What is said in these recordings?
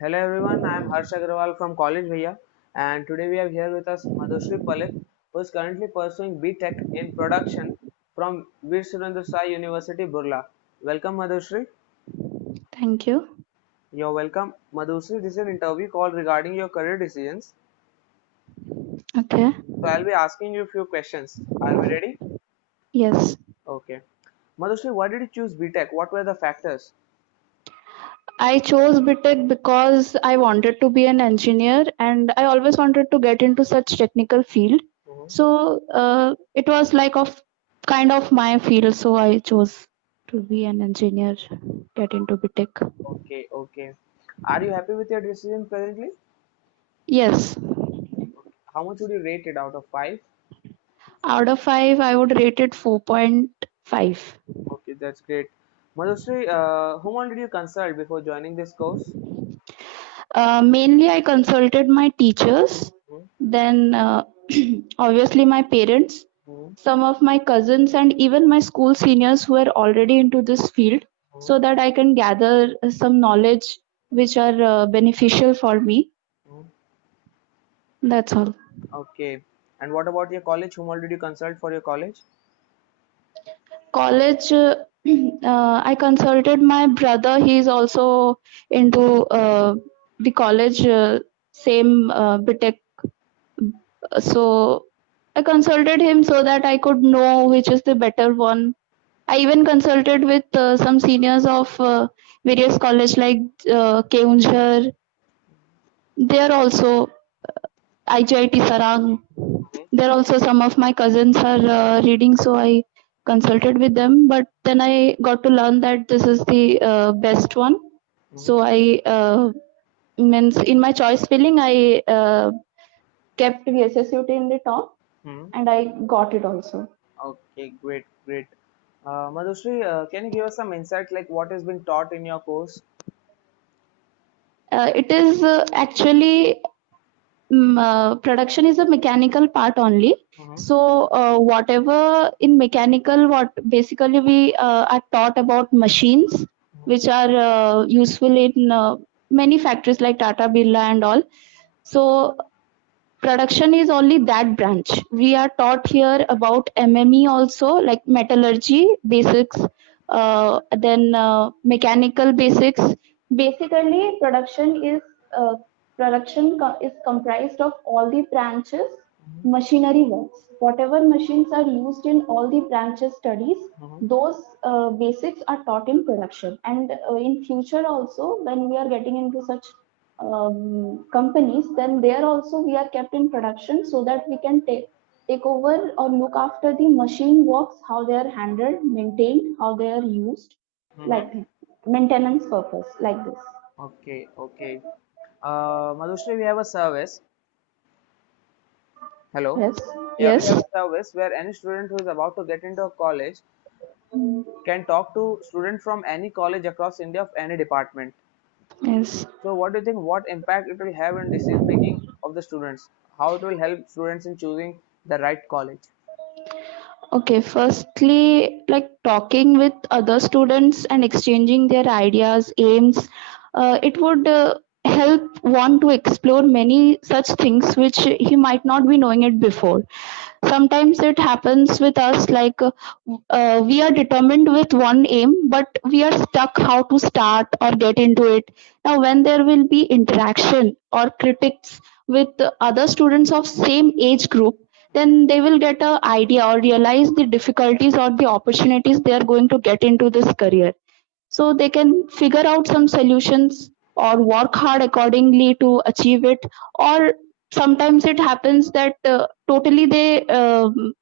Hello everyone, I am Harsh Agrawal from College Bhaiya, and today we have here with us Madhushri Palit, who is currently pursuing B.Tech in production from Veer Surendra Sai University, Burla. Welcome Madhushri. Thank you. You're welcome. Madhushri, this is an interview call regarding your career decisions. Okay. So I'll be asking you a few questions. Are we ready? Yes. Okay. Madhushri, why did you choose B.Tech? What were the factors? I chose BTech because I wanted to be an engineer and I always wanted to get into such technical field. Mhm. So it was like of kind of my field. So I chose to be an engineer, get into BTech. Okay, okay. Are you happy with your decision presently? Yes. Okay. How much would you rate it out of 5? Out of 5, I would rate it 4.5. Okay, that's great. Madhusri, whom all did you consult before joining this course? Mainly, I consulted my teachers, Hmm. then obviously my parents, Hmm. some of my cousins, and even my school seniors who are already into this field, Hmm. so that I can gather some knowledge which are beneficial for me. Hmm. That's all. Okay. And what about your college? Whom all did you consult for your college? College, I consulted my brother. He is also into the college, same BTech. So I consulted him so that I could know which is the better one. I even consulted with some seniors of various college like Keunjhar. They are also IGIT Sarang. Hmm. There also some of my cousins are reading, so I consulted with them. But then I got to learn that this is the best one. Hmm. So I means in my choice filling, I kept VSSUT in the top, Hmm. and I got it also. Okay, great, great. Madhusri, can you give us some insight like what has been taught in your course? It is actually production is a mechanical part only. Hmm. So whatever in mechanical, what basically we are taught about machines, which are useful in many factories like Tata Birla and all. So production is only that branch. We are taught here about MME also, like metallurgy basics, then mechanical basics. Basically, is comprised of all the branches, machinery works. Whatever machines are used in all the branches studies, Hmm. those basics are taught in production. And in future also, when we are getting into such companies, then there also we are kept in production so that we can take over or look after the machine works, how they are handled, maintained, how they are used, Hmm. like maintenance purpose, like this. Okay, okay. Madhusri, we have a service. Hello. Yes. Yeah, we have Yes. a service where any student who is about to get into a college can talk to students from any college across India of any department. Yes. So, what do you think? What impact it will have in decision making of the students? How it will help students in choosing the right college? Okay, firstly, like talking with other students and exchanging their ideas, aims, it would help one to explore many such things which he might not be knowing it before. Sometimes it happens with us like we are determined with one aim, but we are stuck how to start or get into it. Now, when there will be interaction or critics with other students of same age group, then they will get a idea or realize the difficulties or the opportunities they are going to get into this career, so they can figure out some solutions or work hard accordingly to achieve it. Or sometimes it happens that totally they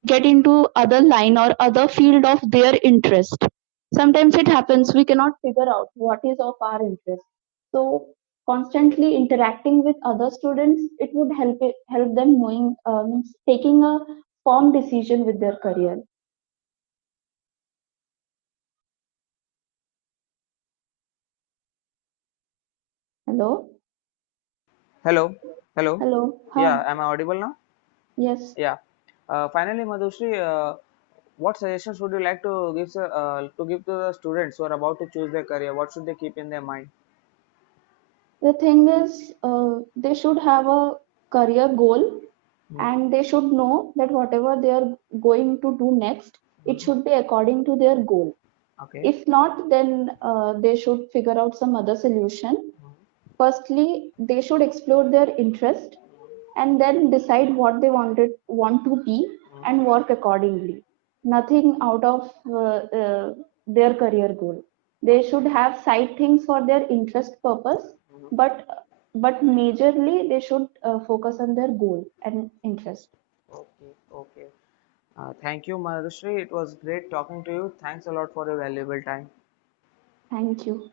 get into other line or other field of their interest. Sometimes it happens we cannot figure out what is of our interest, so constantly interacting with other students, it would help them knowing, means taking a firm decision with their career. Hello. Hello, hello. Hello. Yeah, Huh. am I audible now? Yes. Yeah. Finally, Madhusri, what suggestions would you like to give to the students who are about to choose their career? What should they keep in their mind? The thing is, they should have a career goal, Hmm. and they should know that whatever they are going to do next, it Hmm. should be according to their goal. Okay. If not, then they should figure out some other solution. Firstly, they should explore their interest and then decide what they want to be and work accordingly. Nothing out of their career goal. They should have side things for their interest purpose, but majorly they should focus on their goal and interest. Okay. Okay. Thank you, Madhushree. It was great talking to you. Thanks a lot for your valuable time. Thank you.